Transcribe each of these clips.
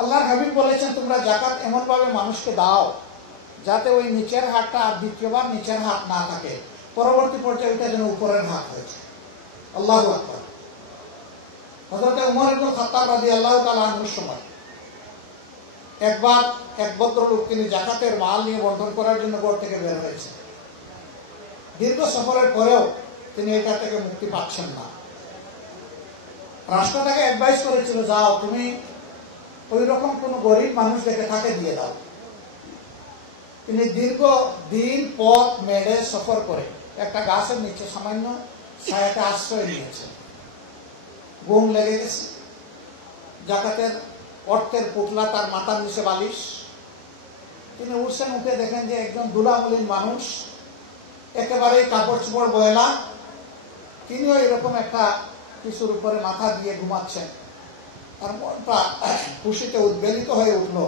আল্লাহর হাবিব বলেছেন, তোমরা যাকাত এমন ভাবে মানুষকে দাও যাতে ওই নিচের হাতটা আর দ্বিতীয়বার নিচের হাত না থাকে, পরবর্তী পর্যায়ে ওইটা যেন উপরের হাত হয়েছে। আল্লাহু আকবার। হযরত উমর ইবনে খাত্তাব রাদিয়াল্লাহু তাআলা আনহুর সময় একবার এক ভদ্রলোক, তিনি যাকাতের মাল নিয়ে বন্টন করার জন্য ঘর থেকে বের হয়েছে। দীর্ঘ সফরের পরেও তিনি এটা থেকে মুক্তি পাচ্ছেন না। রাষ্ট্র তাকে অ্যাডভাইস করেছিল, যাও তুমি ওই রকম কোন গরিব মানুষ দেখে তাকে দিয়ে দাও। তিনি দীর্ঘ দিন পথ মেডে সফর করে একটা গাছের নিচে সামান্য ছায়াতে আশ্রয় নিয়েছেন। ঘুম লেগে গেছে, যাকাতের অর্থের পুতলা তার মাথার নিচে বালিশ। তিনি উঠছেন, উঠে দেখেন যে একজন দুলামলিন মানুষ, একেবারে কাপড় চোপড় বয়লা, তিনিও এরকম একটা কিছুর উপরে মাথা দিয়ে ঘুমাচ্ছেন। আর মনটা খুশিতে উদ্বেলিত হয়ে উঠলো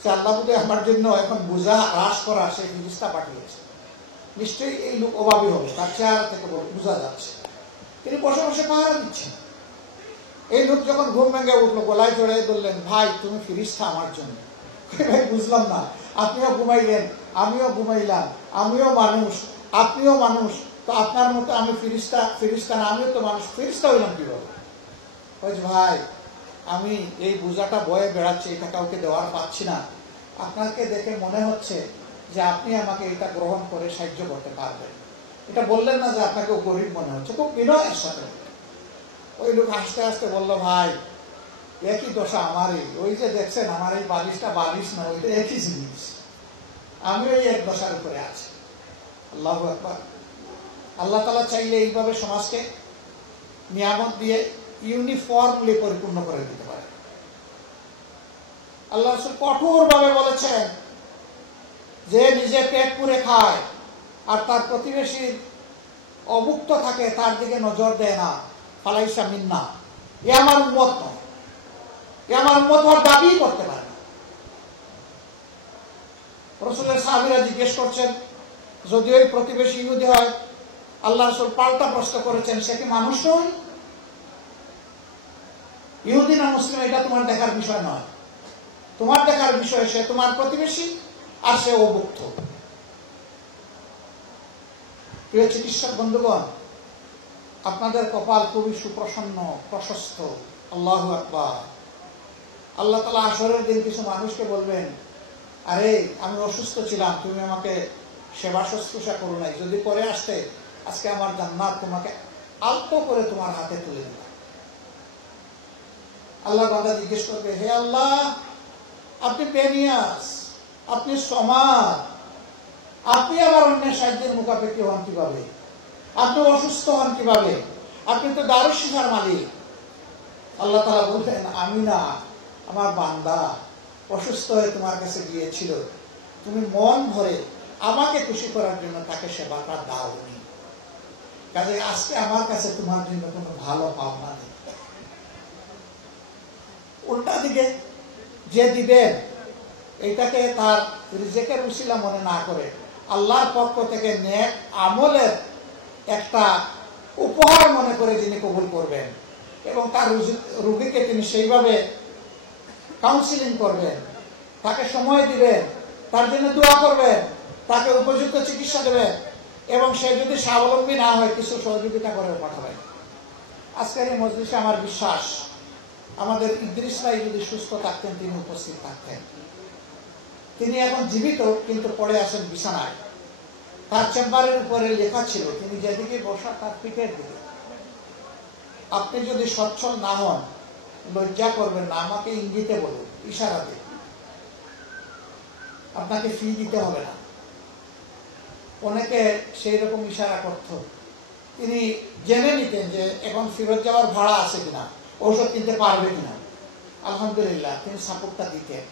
যে আল্লাহ বুঝে আমার জন্য এখন বোঝা হ্রাস করা সেই ফিরিস্তা পাঠিয়েছে। নিশ্চয়ই এই লোক অভাবী হবে, তার চেহারা থেকে বোঝা যাচ্ছে। তিনি বসে বসে পাহারা দিচ্ছেন। এই লোক যখন ঘুম ভেঙে উঠলো, গলায় জড়িয়ে বললেন, ভাই তুমি ফিরিস্তা আমার জন্য। ভাই বুঝলাম না, আপনিও ঘুমাইলেন, আমিও ঘুমাইলাম, আমিও মানুষ, আপনিও মানুষ, তো আপনার মতো আমি ফিরিস্তা? ফিরিস্তা না, আমিও তো মানুষ, ফিরিস্তা হইলাম কিভাবে? ভাই আমি এই বোঝাটা বয়ে বেড়াচ্ছি, এটা কাউকে দেওয়ার পাচ্ছি না। আপনাকে দেখে মনে হচ্ছে যে আপনি আমাকে এটা গ্রহণ করে সাহায্য করতে পারবেন। এটা বললেন না যে আপনাকে গরিব মনে হচ্ছে, খুব বিনয়ের সাথে। ওই লোক হাসতে হাসতে বললো, ভাই একই দশা আমারই। ওই যে দেখছেন আমার এই বালিশটা বালিশ না, ওইটা একই জিনিস, আমি ওই এক দশার উপরে আছি। আল্লাহু আকবার। আল্লাহ তাআলা চাইলে এইভাবে সমাজকে নিয়ামত দিয়ে ইউনিফর্মলি পরিপূর্ণ করে দিতে পারে। আল্লাহ রাসূল কঠোরভাবে বলেছেন, যে নিজে পেট পুরে খায় আর তার প্রতিবেশীর অভুক্ত থাকে তার দিকে নজর দেয় না, ফালাইসা মিন্না, এ আমার উম্মত নয়। এ আমার উম্মত হওয়ার দাবি করতে পারে না। রাসূলের সাহাবীরা জিজ্ঞেস করছেন, যদি ওই প্রতিবেশী ইহুদি হয়, আল্লাহ রাসূল পাল্টা প্রশ্ন করেছেন, সে কি মানুষ নয়? ইহুদি না মুসলিম এটা তোমার দেখার বিষয় নয়, তোমার দেখার বিষয় সে তোমার প্রতিবেশী আর সে অভুক্ত। প্রিয় চিকিৎসক বন্ধুগণ, আপনাদের কপাল খুবই সুপ্রসন্ন, প্রশস্ত। আল্লাহু আকবার। আল্লাহ তাআলা হাশরের দিন কিছু মানুষকে বলবেন, আরে আমি অসুস্থ ছিলাম, তুমি আমাকে সেবা শুশ্রূষা করো নাই, যদি পরে আসতে আজকে আমার জান্নাত তোমাকে আলতো করে তোমার হাতে তুলে দিলাম। আল্লাহ বান্দা জিজ্ঞেস করবে, হে আল্লাহ, আপনি বেনিয়াস, আপনি সমাদ, আপনি আবার অন্যের সাহায্যের মুখাপেক্ষি হন কিভাবে? আপনি অসুস্থ হন কিভাবে? আপনি তো দারুশ শিফার মালিক। আল্লাহ তাআলা বললেন, আমি না, আমার বান্দা অসুস্থ হয়ে তোমার কাছে গিয়েছিল, তুমি মন ভরে আমাকে খুশি করার জন্য তাকে সেবাটা দাওনি, কাজে আজকে আমার কাছে তোমার জন্য কোনো ভালো পাওনা নেই। উল্টা দিকে যে দিবেন, এটাকে তার রিজেকের উসিলা মনে না করে আল্লাহর পক্ষ থেকে নেক আমলের একটা উপহার মনে করে যিনি কবুল করবেন এবং তার রোগীকে তিনি সেইভাবে কাউন্সিলিং করবেন, তাকে সময় দিবেন, তার জন্য দোয়া করবেন, তাকে উপযুক্ত চিকিৎসা দেবেন এবং সে যদি স্বাবলম্বী না হয় কিছু সহযোগিতা করে পাঠাবেন। আজকের এই মজলিসে আমার বিশ্বাস, আমাদের ইদ্রিস ভাই যদি সুস্থ থাকতেন, তিনি উপস্থিত থাকতেন। তিনি এখন জীবিত, কিন্তু পড়ে আছেন বিছানায়। তার চেম্বারের উপরে লেখা ছিল, তিনি যেদিকে বসা তার পিঠের দিকে। আপনি যদি সচ্ছল না হন, লজ্জা করবেন না, আমাকে ইঙ্গিতে বলুন, ইশারাতে। আপনাকে ফি দিতে হবে না। অনেকে সেই রকম ইশারা করত, তিনি জেনে নিতেন যে এখন ফিরত যাওয়ার ভাড়া আছে কিনা, ঔষধ কিনতে পারবে কিনা। আলহামদুলিল্লাহ তিনি সাপোর্টটা দিতেন।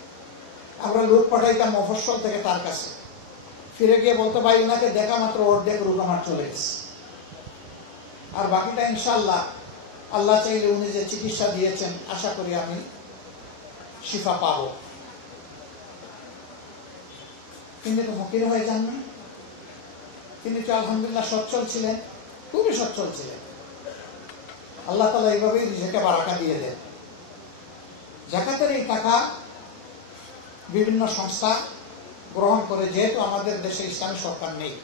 আমরা লোক পাঠাইতাম মফস্বল থেকে তার কাছে, ফিরে গিয়ে বলতো, ভাই ওনাকে দেখা মাত্র অর্ধেক রোগ আমার চলে গেছে, আর বাকিটা ইনশাআল্লাহ আল্লাহ চাইলে উনি যে চিকিৎসা দিয়েছেন আশা করি আমি শিফা পাবো। তিনি তো ফকির হয়ে যাননি, তিনি তো আলহামদুলিল্লাহ সচ্ছল ছিলেন, খুবই সচ্ছল ছিলেন। আল্লাহ তাআলা এইভাবেই রিজেকে বারাকা দিয়ে দেন। জাকাতের এই টাকা বিভিন্ন সংস্থা গ্রহণ করে, যেহেতু আমাদের দেশে ইসলামী সরকার নেই।